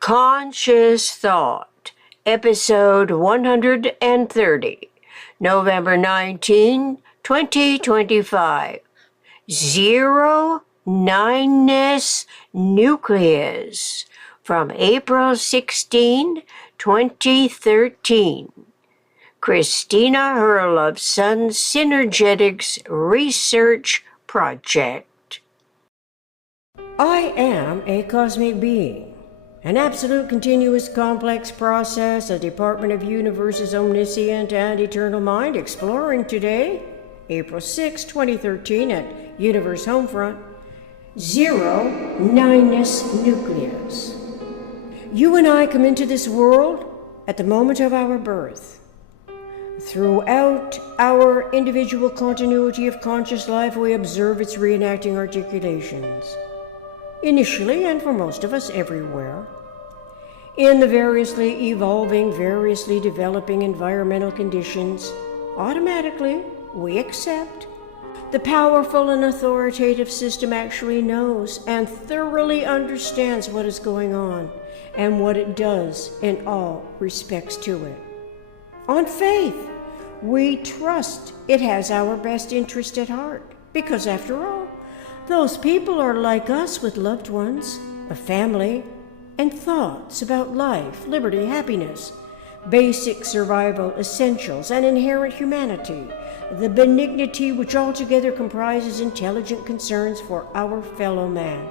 Conscious Thought, Episode 130, November 19, 2025. Zero Nineness-Nucleus, from April 16, 2013. Christina Herlofson, Synergetics Research Project. I am a cosmic being, an absolute continuous complex process, a department of universe's omniscient and eternal mind, exploring today, April 6, 2013, at Universe Homefront, Zero Nineness-Nucleus. You and I come into this world at the moment of our birth. Throughout our individual continuity of conscious life, we observe its reenacting articulations. Initially, and for most of us everywhere, in the variously evolving, variously developing environmental conditions, automatically we accept the powerful and authoritative system actually knows and thoroughly understands what is going on and what it does in all respects to it. On faith, we trust it has our best interest at heart, because after all, those people are like us with loved ones, a family, and thoughts about life, liberty, happiness, basic survival essentials, and inherent humanity, the benignity which altogether comprises intelligent concerns for our fellow man.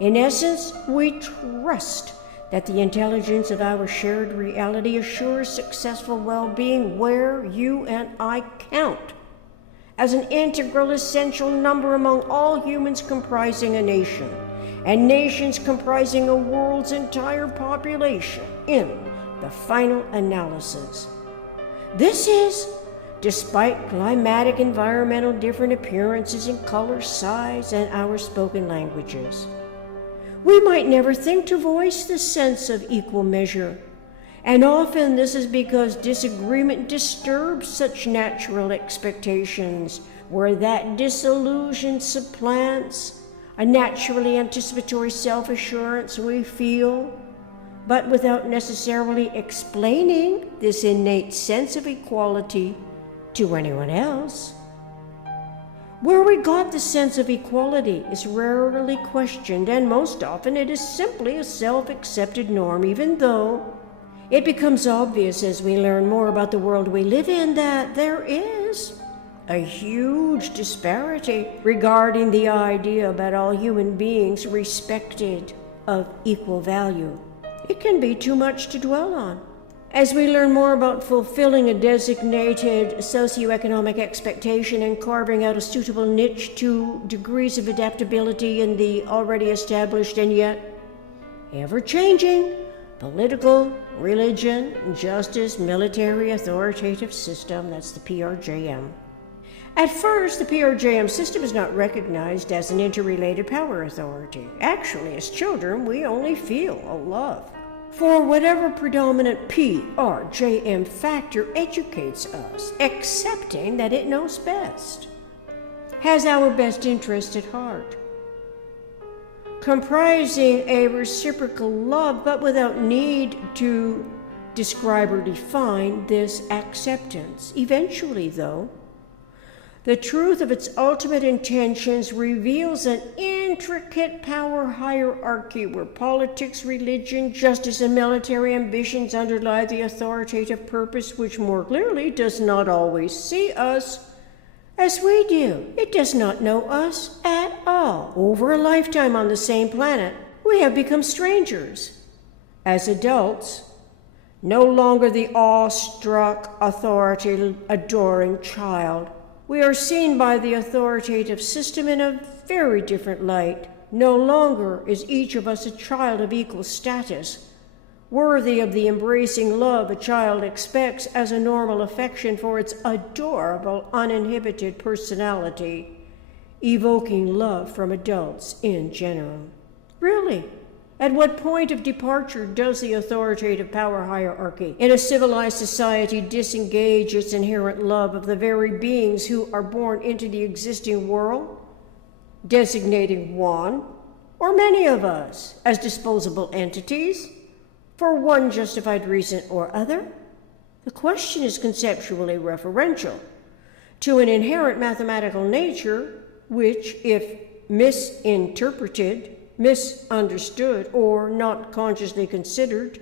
In essence, we trust that the intelligence of our shared reality assures successful well-being where you and I count as an integral, essential number among all humans comprising a nation, and nations comprising a world's entire population in the final analysis. This is, despite climatic, environmental different appearances in color, size, and our spoken languages. We might never think to voice the sense of equal measure, and often this is because disagreement disturbs such natural expectations, where that disillusion supplants a naturally anticipatory self-assurance we feel, but without necessarily explaining this innate sense of equality to anyone else. Where we got the sense of equality is rarely questioned, and most often it is simply a self-accepted norm, even though it becomes obvious as we learn more about the world we live in that there is a huge disparity regarding the idea about all human beings respected of equal value. It can be too much to dwell on. As we learn more about fulfilling a designated socioeconomic expectation and carving out a suitable niche to degrees of adaptability in the already established and yet ever-changing political, religion, justice, military, authoritative system, that's the PRJM. At first, the PRJM system is not recognized as an interrelated power authority. Actually, as children, we only feel a love for whatever predominant PRJM factor educates us, accepting that it knows best, has our best interest at heart, comprising a reciprocal love, but without need to describe or define this acceptance. Eventually, though, the truth of its ultimate intentions reveals an intricate power hierarchy where politics, religion, justice, and military ambitions underlie the authoritative purpose, which more clearly does not always see us as we do. It does not know us at all. Over a lifetime on the same planet, we have become strangers. As adults, no longer the awestruck, authority-adoring child, we are seen by the authoritative system in a very different light. No longer is each of us a child of equal status, worthy of the embracing love a child expects as a normal affection for its adorable, uninhibited personality, evoking love from adults in general. Really, at what point of departure does the authoritative power hierarchy in a civilized society disengage its inherent love of the very beings who are born into the existing world, designating one or many of us, as disposable entities, for one justified reason or other, the question is conceptually referential to an inherent mathematical nature which, if misinterpreted, misunderstood, or not consciously considered,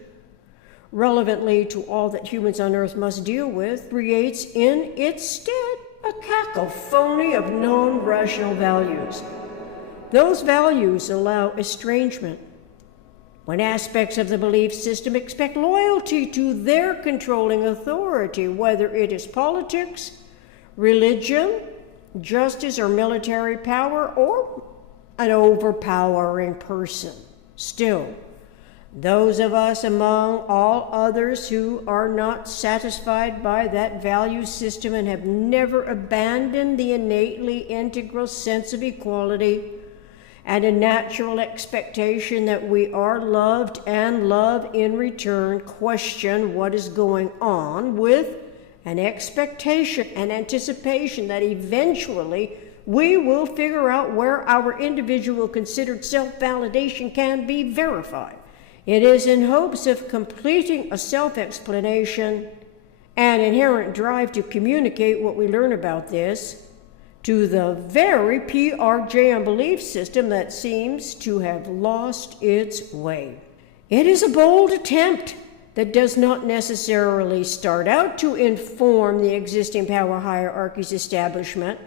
relevantly to all that humans on earth must deal with, creates in its stead a cacophony of non-rational values. Those values allow estrangement. When aspects of the belief system expect loyalty to their controlling authority, whether it is politics, religion, justice, or military power, or an overpowering person. Still, those of us among all others who are not satisfied by that value system and have never abandoned the innately integral sense of equality and a natural expectation that we are loved and love in return, question what is going on with an expectation and anticipation that eventually we will figure out where our individual considered self-validation can be verified. It is in hopes of completing a self-explanation and inherent drive to communicate what we learn about this to the very PRJM belief system that seems to have lost its way. It is a bold attempt that does not necessarily start out to inform the existing power hierarchy's establishment,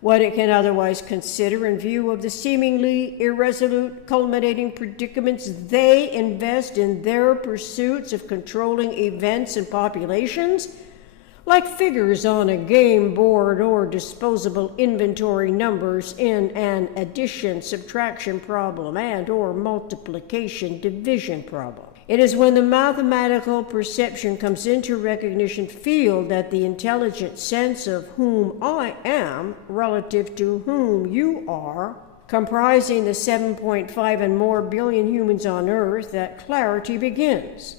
what it can otherwise consider in view of the seemingly irresolute culminating predicaments they invest in their pursuits of controlling events and populations, like figures on a game board or disposable inventory numbers in an addition, subtraction problem and or multiplication, division problem. It is when the mathematical perception comes into recognition field that the intelligent sense of whom I am relative to whom you are, comprising the 7.5 and more billion humans on Earth, that clarity begins.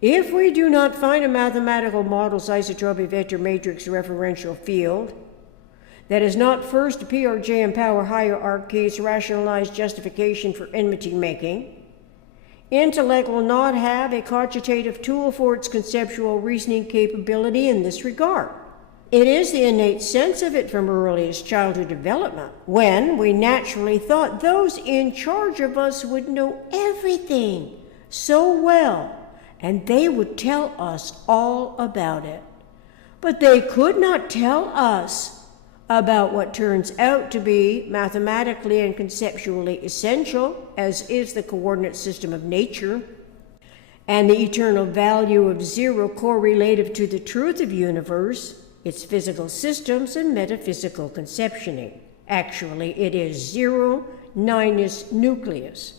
If we do not find a mathematical model's isotropic vector matrix referential field that is not first PRJM power hierarchy's rationalized justification for enmity making, intellect will not have a cogitative tool for its conceptual reasoning capability in this regard. It is the innate sense of it from earliest childhood development, when we naturally thought those in charge of us would know everything so well, and they would tell us all about it. But they could not tell us about what turns out to be mathematically and conceptually essential, as is the coordinate system of nature, and the eternal value of zero correlative to the truth of universe, its physical systems and metaphysical conceptioning. Actually, it is zero Nineness-Nucleus,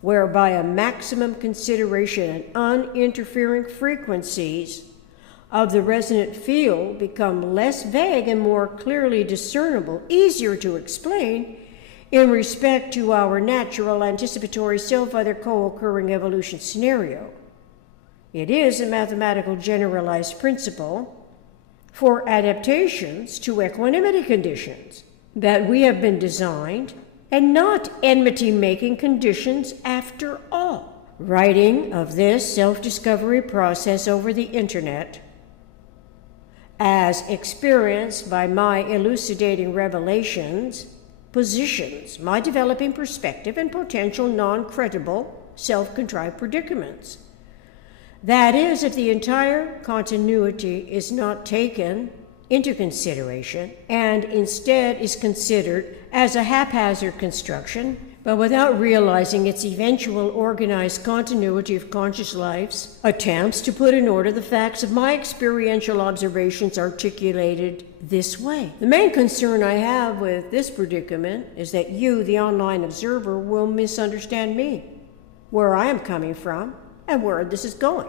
whereby a maximum consideration and uninterfering frequencies of the resonant field become less vague and more clearly discernible, easier to explain in respect to our natural anticipatory self-other co-occurring evolution scenario. It is a mathematical generalized principle for adaptations to equanimity conditions that we have been designed, and not enmity-making conditions after all. Writing of this self-discovery process over the internet, as experienced by my elucidating revelations, positions my developing perspective and potential non-credible self-contrived predicaments. That is, if the entire continuity is not taken into consideration and instead is considered as a haphazard construction, but without realizing its eventual organized continuity of conscious life's attempts to put in order the facts of my experiential observations articulated this way. The main concern I have with this predicament is that you, the online observer, will misunderstand me, where I am coming from, and where this is going.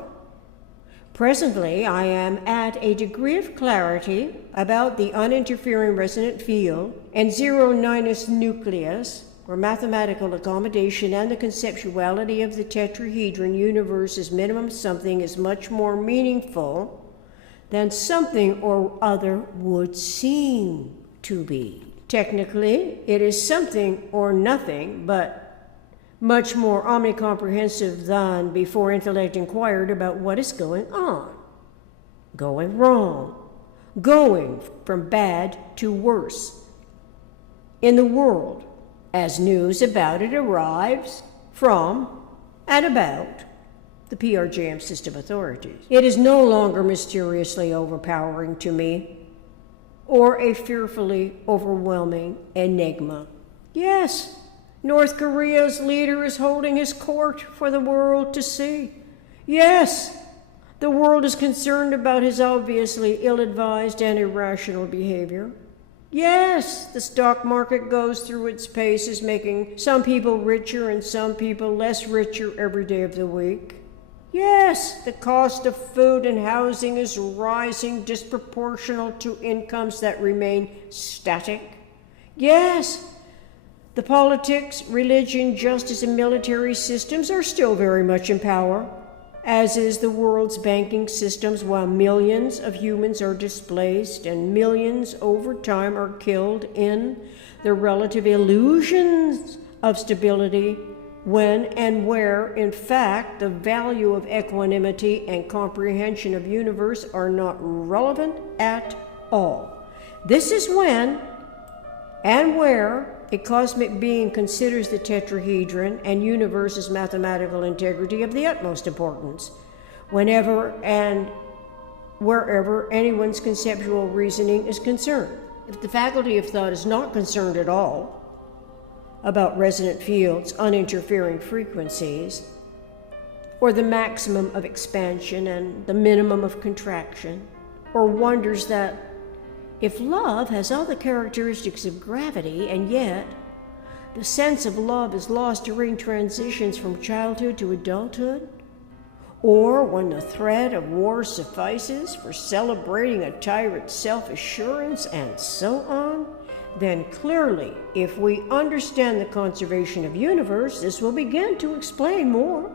Presently, I am at a degree of clarity about the uninterfering resonant field and zero Nineness-Nucleus, or mathematical accommodation, and the conceptuality of the tetrahedron universe as minimum something is much more meaningful than something or other would seem to be. Technically, it is something or nothing, but much more omnicomprehensive than before intellect inquired about what is going on, going wrong, going from bad to worse in the world as news about it arrives from and about the PRJM system authorities. It is no longer mysteriously overpowering to me or a fearfully overwhelming enigma. Yes, North Korea's leader is holding his court for the world to see. Yes, the world is concerned about his obviously ill-advised and irrational behavior. Yes, the stock market goes through its paces, making some people richer and some people less richer every day of the week. Yes, the cost of food and housing is rising disproportional to incomes that remain static. Yes, the politics, religion, justice, and military systems are still very much in power, as is the world's banking systems, while millions of humans are displaced and millions over time are killed in the relative illusions of stability when and where, in fact, the value of equanimity and comprehension of universe are not relevant at all. This is when and where a cosmic being considers the tetrahedron and universe's mathematical integrity of the utmost importance, whenever and wherever anyone's conceptual reasoning is concerned. If the faculty of thought is not concerned at all about resonant fields, uninterfering frequencies, or the maximum of expansion and the minimum of contraction, or wonders that if love has all the characteristics of gravity and yet the sense of love is lost during transitions from childhood to adulthood, or when the threat of war suffices for celebrating a tyrant's self-assurance, and so on, then clearly, if we understand the conservation of universe, this will begin to explain more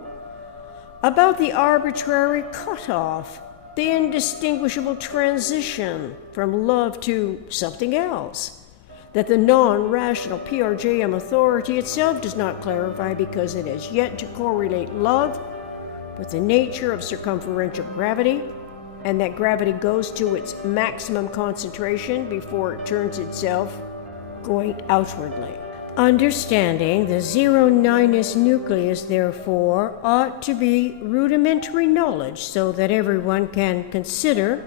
about the arbitrary cutoff, the indistinguishable transition from love to something else, that the non-rational PRJM authority itself does not clarify because it has yet to correlate love with the nature of circumferential gravity, and that gravity goes to its maximum concentration before it turns itself going outwardly. Understanding the zero Nineness-Nucleus, therefore, ought to be rudimentary knowledge so that everyone can consider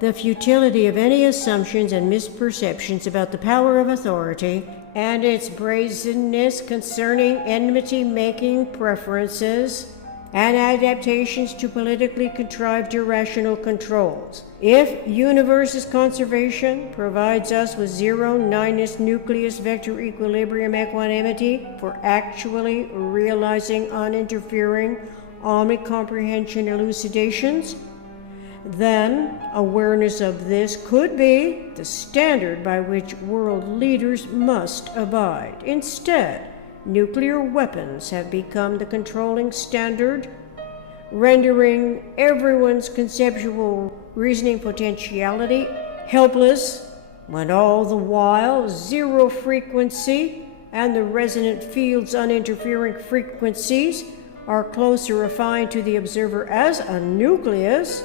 the futility of any assumptions and misperceptions about the power of authority and its brazenness concerning enmity-making preferences and adaptations to politically contrived irrational controls. If universe's conservation provides us with zero Nineness-Nucleus vector equilibrium equanimity for actually realizing uninterfering omnicomprehension elucidations, then awareness of this could be the standard by which world leaders must abide. Instead, nuclear weapons have become the controlling standard, rendering everyone's conceptual reasoning potentiality helpless, when all the while zero frequency and the resonant field's uninterfering frequencies are closer refined to the observer as a nucleus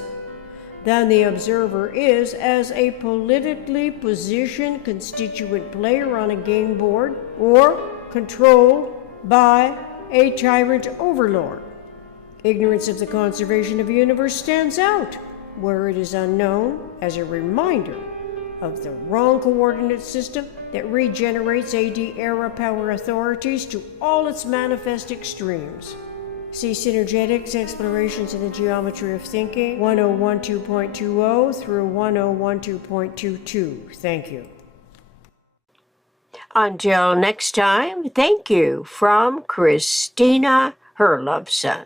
than the observer is as a politically positioned constituent player on a game board or controlled by a tyrant overlord. Ignorance of the conservation of the universe stands out where it is unknown as a reminder of the wrong coordinate system that regenerates AD-era power authorities to all its manifest extremes. See Synergetics, Explorations in the Geometry of Thinking, 1012.20 through 1012.22. Thank you. Until next time, thank you from Christina Herlofson.